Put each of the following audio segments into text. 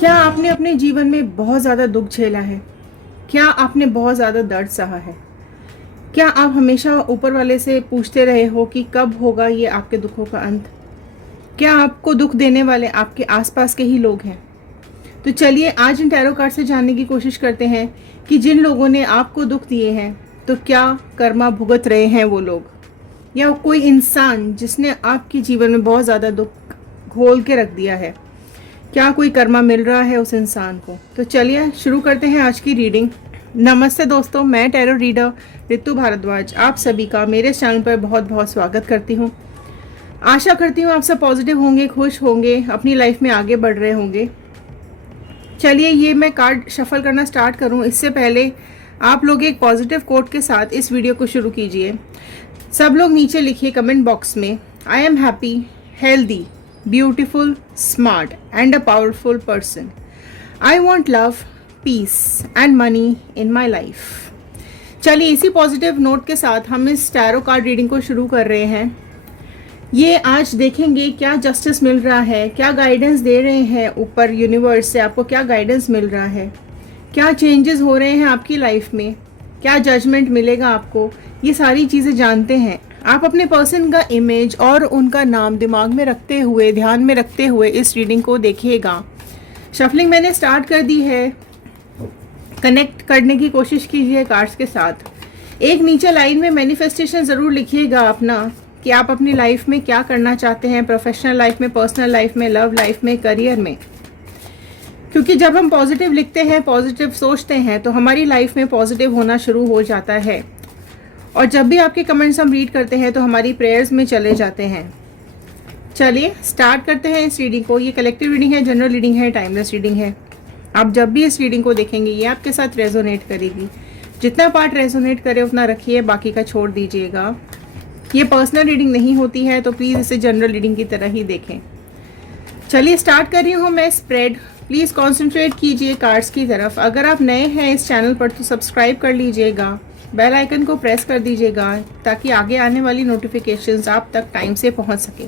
क्या आपने अपने जीवन में बहुत ज़्यादा दुख झेला है? क्या आपने बहुत ज़्यादा दर्द सहा है? क्या आप हमेशा ऊपर वाले से पूछते रहे हो कि कब होगा ये आपके दुखों का अंत? क्या आपको दुख देने वाले आपके आसपास के ही लोग हैं? तो चलिए आज इन टैरो कार्ड से जानने की कोशिश करते हैं कि जिन लोगों ने आपको दुख दिए हैं तो क्या कर्मा भुगत रहे हैं वो लोग, या कोई इंसान जिसने आपके जीवन में बहुत ज़्यादा दुख घोल के रख दिया है, क्या कोई कर्मा मिल रहा है उस इंसान को। तो चलिए शुरू करते हैं आज की रीडिंग। नमस्ते दोस्तों, मैं टैरो रीडर रितु भारद्वाज आप सभी का मेरे चैनल पर बहुत बहुत स्वागत करती हूँ। आशा करती हूँ आप सब पॉजिटिव होंगे, खुश होंगे, अपनी लाइफ में आगे बढ़ रहे होंगे। चलिए ये मैं कार्ड शफल करना स्टार्ट करूँ इससे पहले आप लोग एक पॉजिटिव कोट के साथ इस वीडियो को शुरू कीजिए। सब लोग नीचे लिखिए कमेंट बॉक्स में, I am happy, healthy, beautiful, smart and a powerful person. I want love, peace and money in my life. चलिए इसी पॉजिटिव नोट के साथ हम इस टैरो कार्ड रीडिंग को शुरू कर रहे हैं। ये आज देखेंगे क्या जस्टिस मिल रहा है, क्या गाइडेंस दे रहे हैं ऊपर यूनिवर्स से, आपको क्या गाइडेंस मिल रहा है, क्या चेंजेस हो रहे हैं आपकी लाइफ में, क्या जजमेंट मिलेगा आपको। ये सारी चीज़ें जानते हैं। आप अपने पर्सन का इमेज और उनका नाम दिमाग में रखते हुए, ध्यान में रखते हुए इस रीडिंग को देखिएगा। शफलिंग मैंने स्टार्ट कर दी है। कनेक्ट करने की कोशिश कीजिए कार्ड्स के साथ। एक नीचे लाइन में मैनिफेस्टेशन ज़रूर लिखिएगा अपना कि आप अपनी लाइफ में क्या करना चाहते हैं, प्रोफेशनल लाइफ में, पर्सनल लाइफ में, लव लाइफ में, करियर में। क्योंकि जब हम पॉजिटिव लिखते हैं, पॉजिटिव सोचते हैं तो हमारी लाइफ में पॉजिटिव होना शुरू हो जाता है। और जब भी आपके कमेंट्स हम रीड करते हैं तो हमारी प्रेयर्स में चले जाते हैं। चलिए स्टार्ट करते हैं इस रीडिंग को। ये कलेक्टिव रीडिंग है, जनरल रीडिंग है, टाइमलेस रीडिंग है। आप जब भी इस रीडिंग को देखेंगे ये आपके साथ रेजोनेट करेगी। जितना पार्ट रेजोनेट करे उतना रखिए, बाकी का छोड़ दीजिएगा। ये पर्सनल रीडिंग नहीं होती है तो प्लीज़ इसे जनरल रीडिंग की तरह ही देखें। चलिए स्टार्ट कर रही हूँ मैं स्प्रेड। प्लीज़ कॉन्सेंट्रेट कीजिए कार्ड्स की तरफ। अगर आप नए हैं इस चैनल पर तो सब्सक्राइब कर लीजिएगा, बेल आइकन को प्रेस कर दीजिएगा ताकि आगे आने वाली नोटिफिकेशंस आप तक टाइम से पहुंच सके।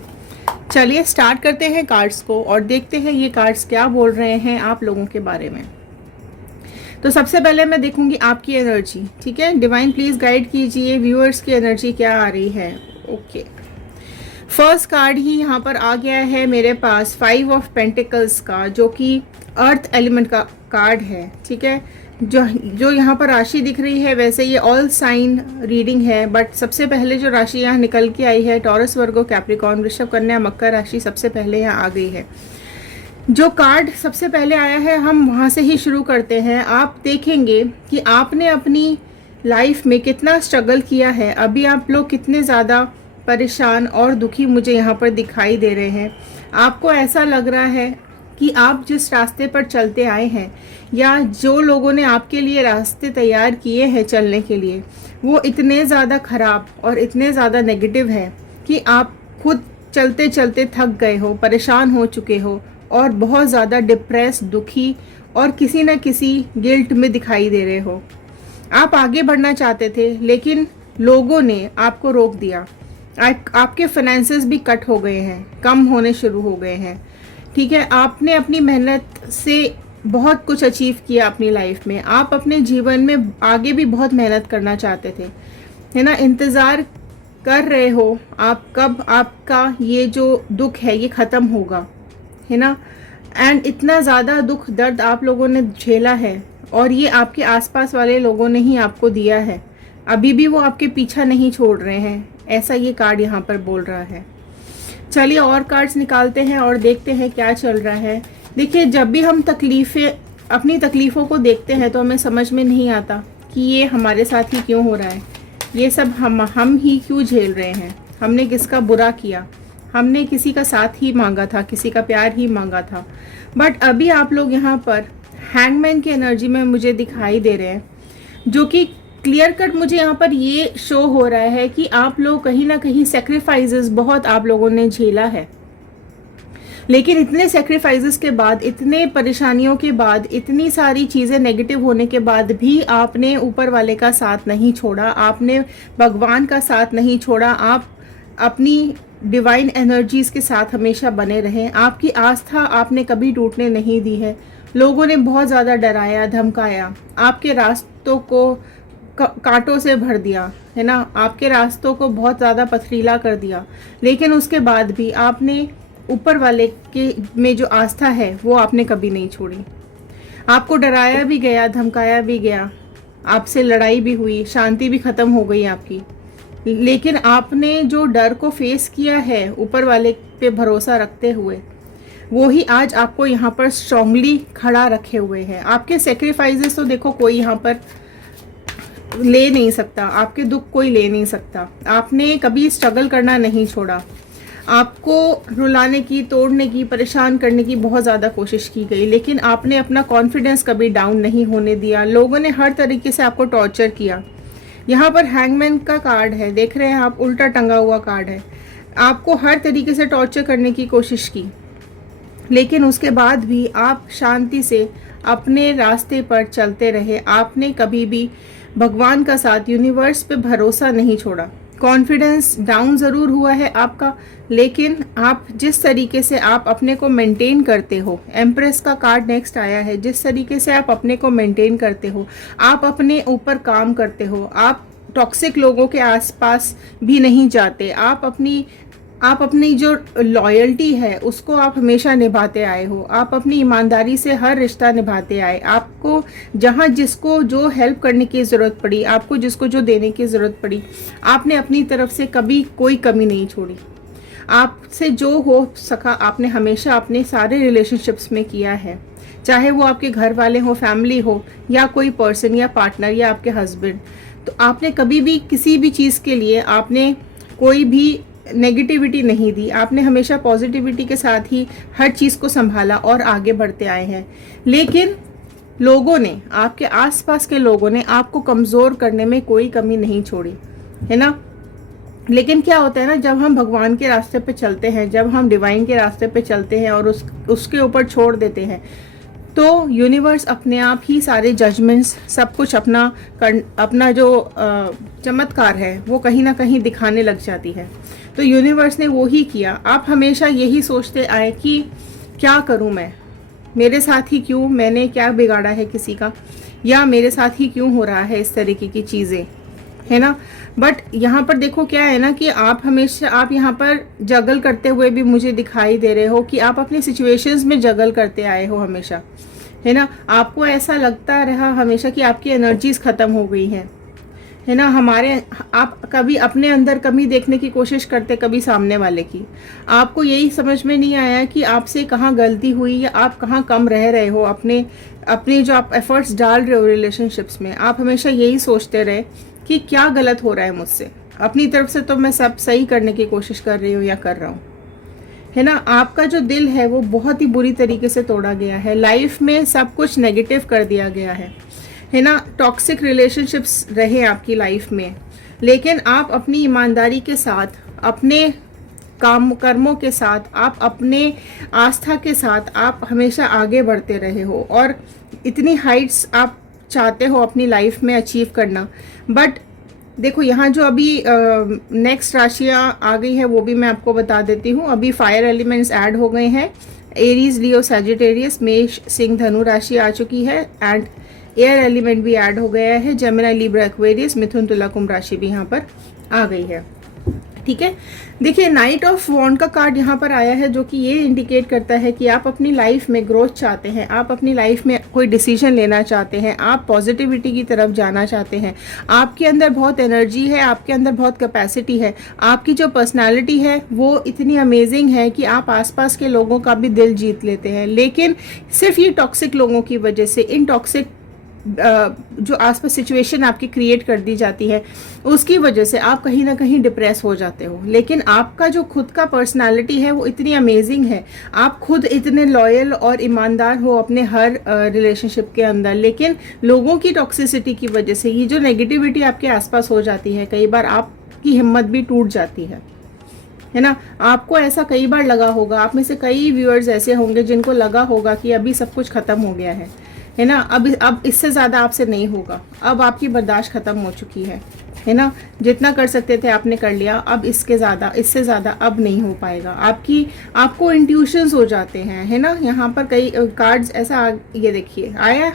चलिए स्टार्ट करते हैं कार्ड्स को और देखते हैं ये कार्ड्स क्या बोल रहे हैं आप लोगों के बारे में। तो सबसे पहले मैं देखूंगी आपकी एनर्जी, ठीक है। डिवाइन प्लीज़ गाइड कीजिए व्यूअर्स की एनर्जी क्या आ रही है। ओके, फर्स्ट कार्ड ही यहाँ पर आ गया है मेरे पास, 5 ऑफ पेंटिकल्स का, जो कि अर्थ एलिमेंट का कार्ड है, ठीक है। जो यहाँ पर राशि दिख रही है, वैसे ये ऑल साइन रीडिंग है, बट सबसे पहले जो राशि यहाँ निकल के आई है टॉरस, वर्गो, कैप्रिकॉर्न, वृषभ, कन्या, मकर राशि सबसे पहले यहाँ आ गई है। जो कार्ड सबसे पहले आया है हम वहाँ से ही शुरू करते हैं। आप देखेंगे कि आपने अपनी लाइफ में कितना स्ट्रगल किया है, अभी आप लोग कितने ज़्यादा परेशान और दुखी मुझे यहाँ पर दिखाई दे रहे हैं। आपको ऐसा लग रहा है कि आप जिस रास्ते पर चलते आए हैं या जो लोगों ने आपके लिए रास्ते तैयार किए हैं चलने के लिए, वो इतने ज़्यादा ख़राब और इतने ज़्यादा नेगेटिव हैं कि आप खुद चलते चलते थक गए हो, परेशान हो चुके हो और बहुत ज़्यादा डिप्रेस, दुखी और किसी न किसी गिल्ट में दिखाई दे रहे हो। आप आगे बढ़ना चाहते थे लेकिन लोगों ने आपको रोक दिया। आपके फाइनेंसेस भी कट हो गए हैं, कम होने शुरू हो गए हैं, ठीक है। आपने अपनी मेहनत से बहुत कुछ अचीव किया अपनी लाइफ में। आप अपने जीवन में आगे भी बहुत मेहनत करना चाहते थे, है ना। इंतज़ार कर रहे हो आप कब आपका ये जो दुख है ये ख़त्म होगा, है ना। एंड इतना ज़्यादा दुख दर्द आप लोगों ने झेला है और ये आपके आसपास वाले लोगों ने ही आपको दिया है। अभी भी वो आपके पीछा नहीं छोड़ रहे हैं, ऐसा ये कार्ड यहाँ पर बोल रहा है। चलिए और कार्ड्स निकालते हैं और देखते हैं क्या चल रहा है। देखिए, जब भी हम अपनी तकलीफ़ों को देखते हैं तो हमें समझ में नहीं आता कि ये हमारे साथ ही क्यों हो रहा है, ये सब हम ही क्यों झेल रहे हैं, हमने किसका बुरा किया, हमने किसी का साथ ही मांगा था, किसी का प्यार ही मांगा था। बट अभी आप लोग यहाँ पर हैंगमैन की एनर्जी में मुझे दिखाई दे रहे हैं, जो कि क्लियर कट मुझे यहाँ पर ये शो हो रहा है कि आप लोग कहीं ना कहीं सेक्रीफाइसेस बहुत आप लोगों ने झेला है। लेकिन इतने सेक्रीफाइसेस के बाद, इतने परेशानियों के बाद, इतनी सारी चीज़ें नेगेटिव होने के बाद भी आपने ऊपर वाले का साथ नहीं छोड़ा, आपने भगवान का साथ नहीं छोड़ा। आप अपनी डिवाइन एनर्जीज के साथ हमेशा बने रहें। आपकी आस्था आपने कभी टूटने नहीं दी है लोगों ने बहुत ज़्यादा डराया धमकाया, आपके रास्तों को कांटों से भर दिया, है ना, आपके रास्तों को बहुत ज़्यादा पथरीला कर दिया, लेकिन उसके बाद भी आपने ऊपर वाले के में जो आस्था है वो आपने कभी नहीं छोड़ी। आपको डराया भी गया, धमकाया भी गया, आपसे लड़ाई भी हुई, शांति भी ख़त्म हो गई आपकी, लेकिन आपने जो डर को फेस किया है ऊपर वाले पे भरोसा रखते हुए, वो ही आज आपको यहाँ पर स्ट्रांगली खड़ा रखे हुए हैं। आपके सेक्रीफाइसेस तो देखो कोई यहाँ पर ले नहीं सकता, आपके दुख कोई ले नहीं सकता। आपने कभी स्ट्रगल करना नहीं छोड़ा। आपको रुलाने की, तोड़ने की, परेशान करने की बहुत ज़्यादा कोशिश की गई, लेकिन आपने अपना कॉन्फिडेंस कभी डाउन नहीं होने दिया। लोगों ने हर तरीके से आपको टॉर्चर किया। यहाँ पर हैंगमैन का कार्ड है, देख रहे हैं आप, उल्टा टंगा हुआ कार्ड है। आपको हर तरीके से टॉर्चर करने की कोशिश की, लेकिन उसके बाद भी आप शांति से अपने रास्ते पर चलते रहे। आपने कभी भी भगवान का साथ, यूनिवर्स पे भरोसा नहीं छोड़ा। कॉन्फिडेंस डाउन ज़रूर हुआ है आपका, लेकिन आप जिस तरीके से आप अपने को मेंटेन करते हो, एम्प्रेस का कार्ड नेक्स्ट आया है, जिस तरीके से आप अपने को मेंटेन करते हो, आप अपने ऊपर काम करते हो, आप टॉक्सिक लोगों के आसपास भी नहीं जाते, आप अपनी जो लॉयल्टी है उसको आप हमेशा निभाते आए हो, आप अपनी ईमानदारी से हर रिश्ता निभाते आए। आपको जहाँ जिसको जो हेल्प करने की ज़रूरत पड़ी, आपको जिसको जो देने की ज़रूरत पड़ी, आपने अपनी तरफ से कभी कोई कमी नहीं छोड़ी। आपसे जो हो सका आपने हमेशा अपने सारे रिलेशनशिप्स में किया है, चाहे वो आपके घर वाले हो, फैमिली हो, या कोई पर्सन या पार्टनर या आपके हस्बैंड। तो आपने कभी भी किसी भी चीज़ के लिए आपने कोई भी नेगेटिविटी नहीं दी। आपने हमेशा पॉजिटिविटी के साथ ही हर चीज़ को संभाला और आगे बढ़ते आए हैं। लेकिन लोगों ने, आपके आसपास के लोगों ने आपको कमज़ोर करने में कोई कमी नहीं छोड़ी, है ना। लेकिन क्या होता है ना, जब हम भगवान के रास्ते पे चलते हैं, जब हम डिवाइन के रास्ते पे चलते हैं और उसके ऊपर छोड़ देते हैं, तो यूनिवर्स अपने आप ही सारे जजमेंट्स, सब कुछ अपना जो चमत्कार है वो कहीं ना कहीं दिखाने लग जाती है। तो यूनिवर्स ने वो ही किया। आप हमेशा यही सोचते आए कि क्या करूं मैं, मेरे साथ ही क्यों, मैंने क्या बिगाड़ा है किसी का, या मेरे साथ ही क्यों हो रहा है इस तरीके की चीज़ें, है ना। बट यहाँ पर देखो क्या है ना कि आप यहाँ पर जगल करते हुए भी मुझे दिखाई दे रहे हो कि आप अपनी सिचुएशंस में जगल करते आए हो हमेशा, है ना। आपको ऐसा लगता रहा हमेशा कि आपकी एनर्जीज खत्म हो गई हैं, है ना। आप कभी अपने अंदर कमी देखने की कोशिश करते, कभी सामने वाले की। आपको यही समझ में नहीं आया कि आपसे कहाँ गलती हुई या आप कहाँ कम रह रहे हो अपने जो आप एफर्ट्स डाल रहे हो रिलेशनशिप्स में। आप हमेशा यही सोचते रहे कि क्या गलत हो रहा है मुझसे, अपनी तरफ से तो मैं सब सही करने की कोशिश कर रही हूँ या कर रहा हूँ, है ना। आपका जो दिल है वो बहुत ही बुरी तरीके से तोड़ा गया है। लाइफ में सब कुछ नेगेटिव कर दिया गया है ना। टॉक्सिक रिलेशनशिप्स रहे आपकी लाइफ में, लेकिन आप अपनी ईमानदारी के साथ, अपने कर्मों के साथ, आप अपने आस्था के साथ आप हमेशा आगे बढ़ते रहे हो और इतनी हाइट्स आप चाहते हो अपनी लाइफ में अचीव करना। बट देखो यहाँ जो अभी नेक्स्ट राशियाँ आ गई है वो भी मैं आपको बता देती हूँ। अभी फायर एलिमेंट्स ऐड हो गए हैं। एरीज, लियो, सैजिटेरियस, मेष, सिंह, धनु राशि आ चुकी है एंड एयर एलिमेंट भी ऐड हो गया है। जेमिनी, लिब्रा, एक्वेरियस, मिथुन, तुला, कुंभ राशि भी यहाँ पर आ गई है। ठीक है, देखिए नाइट ऑफ वॉन्ड का कार्ड यहाँ पर आया है, जो कि ये इंडिकेट करता है कि आप अपनी लाइफ में ग्रोथ चाहते हैं, आप अपनी लाइफ में कोई डिसीजन लेना चाहते हैं, आप पॉजिटिविटी की तरफ जाना चाहते हैं। आपके अंदर बहुत एनर्जी है, आपके अंदर बहुत कैपेसिटी है, आपकी जो पर्सनालिटी है वो इतनी अमेजिंग है कि आप आसपास के लोगों का भी दिल जीत लेते हैं। लेकिन सिर्फ ये टॉक्सिक लोगों की वजह से, इन टॉक्सिक जो आसपास सिचुएशन आपकी क्रिएट कर दी जाती है उसकी वजह से आप कहीं ना कहीं डिप्रेस हो जाते हो। लेकिन आपका जो खुद का पर्सनालिटी है वो इतनी अमेजिंग है, आप खुद इतने लॉयल और ईमानदार हो अपने हर रिलेशनशिप के अंदर। लेकिन लोगों की टॉक्सिसिटी की वजह से ये जो नेगेटिविटी आपके आसपास हो जाती है, कई बार आपकी हिम्मत भी टूट जाती है ना। आपको ऐसा कई बार लगा होगा, आप में से कई व्यूअर्स ऐसे होंगे जिनको लगा होगा कि अभी सब कुछ खत्म हो गया है ना, अब इससे ज़्यादा आपसे नहीं होगा, अब आपकी बर्दाश्त ख़त्म हो चुकी है है ना। जितना कर सकते थे आपने कर लिया, अब इससे ज़्यादा अब नहीं हो पाएगा। आपको इंट्यूशंस हो जाते हैं, है ना। यहाँ पर कई कार्ड्स ऐसा ये देखिए आया,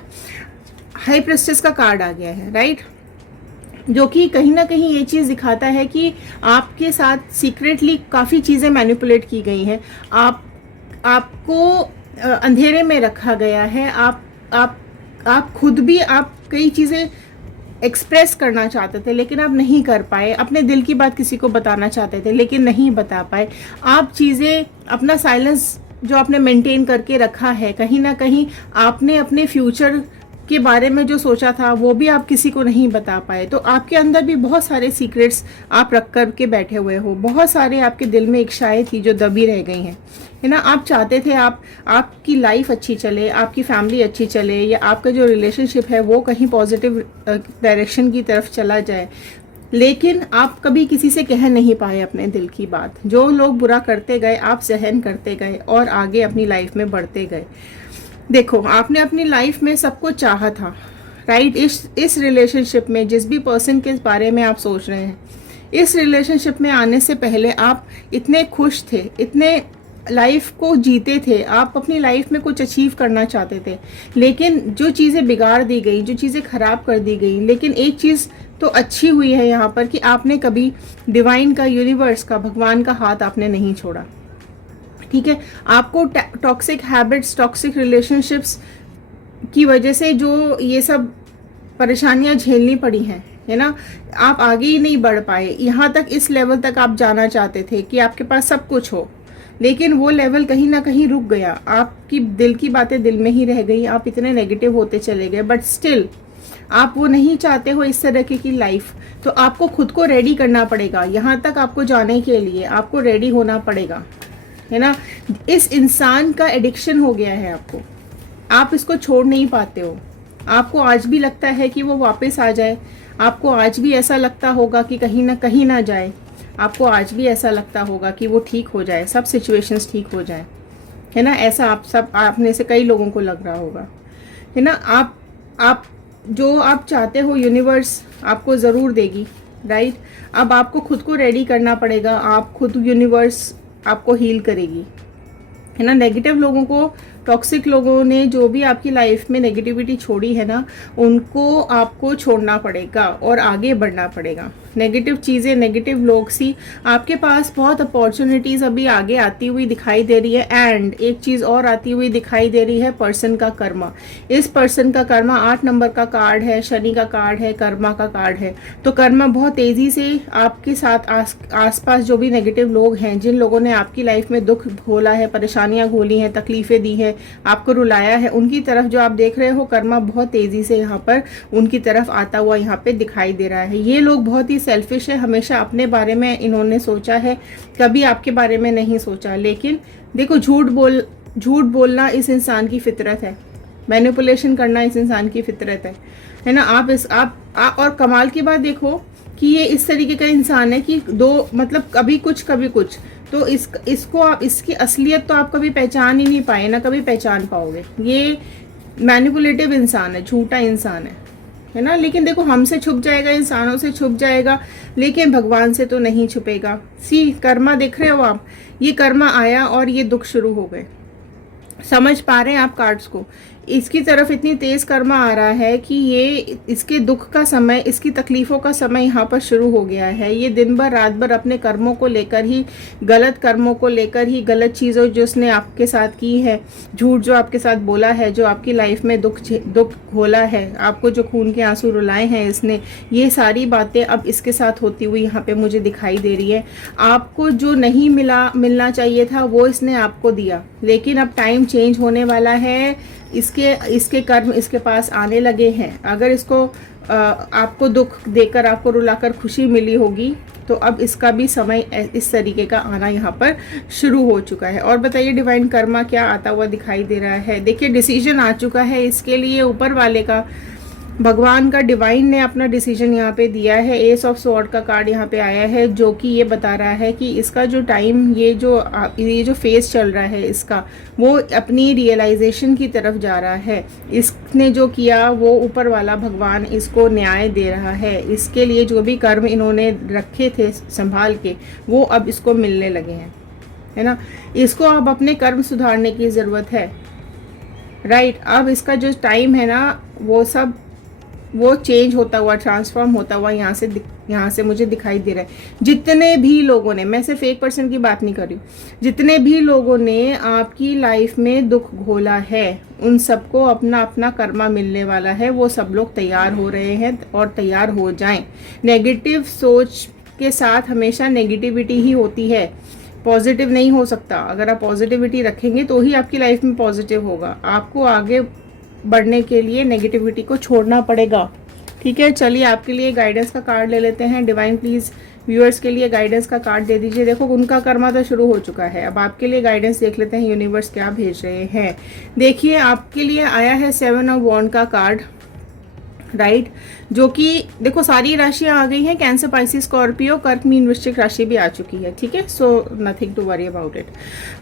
हाई प्रेस्टिस का कार्ड आ गया है, राइट, जो कि कहीं ना कहीं ये चीज़ दिखाता है कि आपके साथ सीक्रेटली काफ़ी चीज़ें मैनिपुलेट की गई हैं। आपको अंधेरे में रखा गया है। आप खुद भी आप कई चीज़ें एक्सप्रेस करना चाहते थे लेकिन आप नहीं कर पाए। अपने दिल की बात किसी को बताना चाहते थे लेकिन नहीं बता पाए। आप चीज़ें, अपना साइलेंस जो आपने मेंटेन करके रखा है, कहीं ना कहीं आपने अपने फ्यूचर के बारे में जो सोचा था वो भी आप किसी को नहीं बता पाए। तो आपके अंदर भी बहुत सारे सीक्रेट्स आप रख कर के बैठे हुए हो। बहुत सारे आपके दिल में इच्छाएं थी जो दबी रह गई हैं, है ना। आप चाहते थे आपकी लाइफ अच्छी चले, आपकी फैमिली अच्छी चले, या आपका जो रिलेशनशिप है वो कहीं पॉजिटिव डायरेक्शन की तरफ चला जाए, लेकिन आप कभी किसी से कह नहीं पाए अपने दिल की बात। जो लोग बुरा करते गए आप सहन करते गए और आगे अपनी लाइफ में बढ़ते गए। देखो, आपने अपनी लाइफ में सबको चाहा था, राइट। इस रिलेशनशिप में जिस भी पर्सन के बारे में आप सोच रहे हैं, इस रिलेशनशिप में आने से पहले आप इतने खुश थे, इतने लाइफ को जीते थे, आप अपनी लाइफ में कुछ अचीव करना चाहते थे, लेकिन जो चीज़ें बिगाड़ दी गई, जो चीज़ें खराब कर दी गई। लेकिन एक चीज़ तो अच्छी हुई है यहाँ पर कि आपने कभी डिवाइन का, यूनिवर्स का, भगवान का हाथ आपने नहीं छोड़ा, ठीक है। आपको टॉक्सिक हैबिट्स, टॉक्सिक रिलेशनशिप्स की वजह से जो ये सब परेशानियां झेलनी पड़ी हैं, है ना, आप आगे ही नहीं बढ़ पाए। यहाँ तक, इस लेवल तक आप जाना चाहते थे कि आपके पास सब कुछ हो, लेकिन वो लेवल कहीं ना कहीं रुक गया। आपकी दिल की बातें दिल में ही रह गई, आप इतने नेगेटिव होते चले गए। बट स्टिल आप वो नहीं चाहते हो इस तरह की लाइफ, तो आपको खुद को रेडी करना पड़ेगा। यहाँ तक आपको जाने के लिए आपको रेडी होना पड़ेगा, है ना। इस इंसान का एडिक्शन हो गया है आपको, आप इसको छोड़ नहीं पाते हो। आपको आज भी लगता है कि वो वापस आ जाए, आपको आज भी ऐसा लगता होगा कि कहीं ना जाए, आपको आज भी ऐसा लगता होगा कि वो ठीक हो जाए, सब सिचुएशंस ठीक हो जाए, है ना। ऐसा आप में से कई लोगों को लग रहा होगा, है ना। आप जो आप चाहते हो यूनिवर्स आपको ज़रूर देगी, राइट। अब आपको खुद को रेडी करना पड़ेगा, आप खुद, यूनिवर्स आपको हील करेगी, है ना। नेगेटिव लोगों को, टॉक्सिक लोगों ने जो भी आपकी लाइफ में नेगेटिविटी छोड़ी है ना, उनको आपको छोड़ना पड़ेगा और आगे बढ़ना पड़ेगा। नेगेटिव चीज़ें, नेगेटिव लोग सी, आपके पास बहुत अपॉर्चुनिटीज़ अभी आगे आती हुई दिखाई दे रही है। एंड एक चीज़ और आती हुई दिखाई दे रही है, पर्सन का कर्मा। इस पर्सन का कर्मा 8 नंबर का कार्ड है, शनि का कार्ड है, कर्मा का कार्ड है। तो कर्मा बहुत तेज़ी से आपके साथ आसपास जो भी नेगेटिव लोग हैं, जिन लोगों ने आपकी लाइफ में दुख घोला है, परेशानियां घोली हैं, तकलीफ़ें दी हैं, आपको रुलाया है, उनकी तरफ जो आप देख रहे हो, कर्मा बहुत तेज़ी से यहाँ पर उनकी तरफ आता हुआ यहाँ पे दिखाई दे रहा है। ये लोग बहुत ही सेल्फिश है, हमेशा अपने बारे में इन्होंने सोचा है, कभी आपके बारे में नहीं सोचा। लेकिन देखो, झूठ बोलना इस इंसान की फितरत है, मैनिपुलेशन करना इस इंसान की फितरत है ना। और कमाल की बात देखो कि ये इस तरीके का इंसान है कि मतलब कभी कुछ कभी कुछ, तो इसको आप, इसकी असलियत तो आप कभी पहचान ही नहीं पाए, ना कभी पहचान पाओगे। ये मैनिपुलेटिव इंसान है, झूठा इंसान है ना। लेकिन देखो, हमसे छुप जाएगा, इंसानों से छुप जाएगा, लेकिन भगवान से तो नहीं छुपेगा। कर्मा देख रहे हो आप, ये कर्मा आया और ये दुख शुरू हो गए। समझ पा रहे हैं आप कार्ड्स को? इसकी तरफ इतनी तेज कर्मा आ रहा है कि ये, इसके दुख का समय, इसकी तकलीफ़ों का समय यहाँ पर शुरू हो गया है। ये दिन भर रात भर अपने कर्मों को लेकर ही, गलत कर्मों को लेकर ही, गलत चीज़ों जो उसने आपके साथ की है, झूठ जो आपके साथ बोला है, जो आपकी लाइफ में दुख घोला है, आपको जो खून के आंसू रुलाए हैं इसने, ये सारी बातें अब इसके साथ होती हुई यहाँ पे मुझे दिखाई दे रही है। आपको जो नहीं मिलना चाहिए था वो इसने आपको दिया, लेकिन अब टाइम चेंज होने वाला है। इसके कर्म इसके पास आने लगे हैं। अगर इसको आपको दुख देकर, आपको रुलाकर खुशी मिली होगी, तो अब इसका भी समय इस तरीके का आना यहाँ पर शुरू हो चुका है। और बताइए डिवाइन कर्मा क्या आता हुआ दिखाई दे रहा है? देखिए, डिसीजन आ चुका है इसके लिए ऊपर वाले का। भगवान का डिवाइन ने अपना डिसीजन यहाँ पे दिया है। एस ऑफ स्वॉर्ड का कार्ड यहाँ पे आया है, जो कि ये बता रहा है कि इसका जो टाइम, ये जो फेज चल रहा है इसका, वो अपनी रियलाइजेशन की तरफ जा रहा है। इसने जो किया वो ऊपर वाला भगवान इसको न्याय दे रहा है। इसके लिए जो भी कर्म इन्होंने रखे थे संभाल के, वो अब इसको मिलने लगे हैं, है ना। इसको अब अपने कर्म सुधारने की ज़रूरत है, राइट। अब इसका जो टाइम है ना, वो चेंज होता हुआ, ट्रांसफॉर्म होता हुआ यहाँ से मुझे दिखाई दे रहा है। जितने भी लोगों ने, मैं सिर्फ 1% की बात नहीं कर रही हूँ, जितने भी लोगों ने आपकी लाइफ में दुख घोला है, उन सबको अपना अपना कर्मा मिलने वाला है। वो सब लोग तैयार हो रहे हैं और तैयार हो जाएं। नेगेटिव सोच के साथ हमेशा नेगेटिविटी ही होती है, पॉजिटिव नहीं हो सकता। अगर आप पॉजिटिविटी रखेंगे तो ही आपकी लाइफ में पॉजिटिव होगा। आपको आगे बढ़ने के लिए नेगेटिविटी को छोड़ना पड़ेगा, ठीक है। चलिए आपके लिए गाइडेंस का कार्ड ले लेते हैं। डिवाइन प्लीज व्यूअर्स के लिए गाइडेंस का कार्ड दे दीजिए। देखो उनका कर्मा तो शुरू हो चुका है, अब आपके लिए गाइडेंस देख लेते हैं यूनिवर्स क्या भेज रहे हैं। देखिए आपके लिए आया है 7 ऑफ वॉन्ड का कार्ड, राइट, जो कि देखो सारी राशियां आ गई हैं। कैंसर, पाइसिस, स्कॉर्पियो, कर्क, मीन, वृश्चिक राशि भी आ चुकी है, ठीक है। So nothing to worry about it.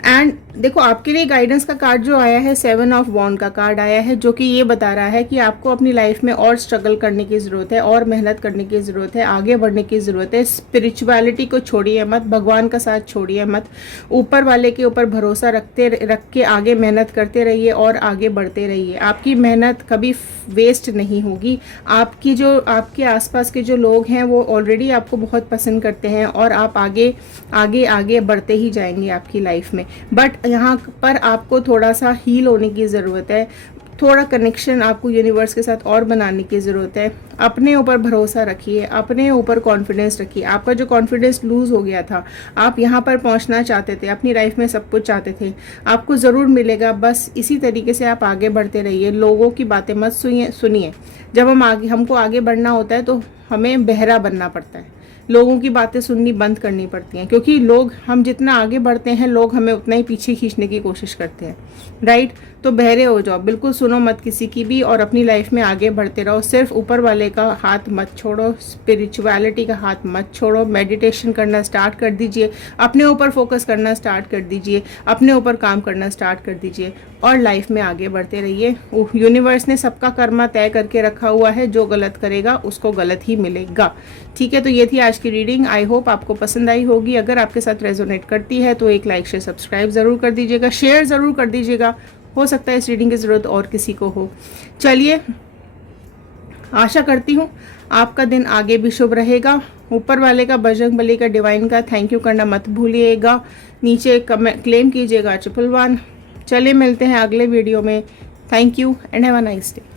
And देखो आपके लिए गाइडेंस का कार्ड जो आया है 7 ऑफ वॉन्ड का कार्ड आया है, जो कि ये बता रहा है कि आपको अपनी लाइफ में और स्ट्रगल करने की ज़रूरत है, और मेहनत करने की ज़रूरत है, आगे बढ़ने की ज़रूरत है। स्पिरिचुअलिटी को छोड़िए मत, भगवान का साथ छोड़िए मत, ऊपर वाले के ऊपर भरोसा रख के आगे मेहनत करते रहिए और आगे बढ़ते रहिए। आपकी मेहनत कभी वेस्ट नहीं होगी। आपके आसपास के जो लोग हैं वो ऑलरेडी आपको बहुत पसंद करते हैं, और आप आगे आगे आगे बढ़ते ही जाएंगे आपकी लाइफ में। बट यहाँ पर आपको थोड़ा सा हील होने की ज़रूरत है, थोड़ा कनेक्शन आपको यूनिवर्स के साथ और बनाने की ज़रूरत है। अपने ऊपर भरोसा रखिए, अपने ऊपर कॉन्फिडेंस रखिए। आपका जो कॉन्फिडेंस लूज़ हो गया था, आप यहाँ पर पहुँचना चाहते थे, अपनी लाइफ में सब कुछ चाहते थे, आपको ज़रूर मिलेगा। बस इसी तरीके से आप आगे बढ़ते रहिए। लोगों की बातें मत सुनिए। जब हमको आगे बढ़ना होता है तो हमें बहरा बनना पड़ता है, लोगों की बातें सुननी बंद करनी पड़ती हैं, क्योंकि हम जितना आगे बढ़ते हैं, लोग हमें उतना ही पीछे खींचने की कोशिश करते हैं, राइट। तो बहरे हो जाओ, बिल्कुल सुनो मत किसी की भी, और अपनी लाइफ में आगे बढ़ते रहो। सिर्फ ऊपर वाले का हाथ मत छोड़ो, स्पिरिचुअलिटी का हाथ मत छोड़ो। मेडिटेशन करना स्टार्ट कर दीजिए, अपने ऊपर फोकस करना स्टार्ट कर दीजिए, अपने ऊपर काम करना स्टार्ट कर दीजिए, और लाइफ में आगे बढ़ते रहिए। यूनिवर्स ने सबका कर्मा तय करके रखा हुआ है, जो गलत करेगा उसको गलत ही मिलेगा, ठीक है। तो ये थी आज की रीडिंग। आई होप आपको पसंद आई होगी। अगर आपके साथ रेजोनेट करती है तो एक लाइक, शेयर, सब्सक्राइब ज़रूर कर दीजिएगा, शेयर ज़रूर कर दीजिएगा। हो सकता है इस रीडिंग की ज़रूरत और किसी को हो। चलिए, आशा करती हूँ आपका दिन आगे भी शुभ रहेगा। ऊपर वाले का, बजरंगबली का, डिवाइन का थैंक यू करना मत भूलिएगा। नीचे क्लेम कीजिएगा 111। चलिए मिलते हैं अगले वीडियो में। Thank you and have a nice day.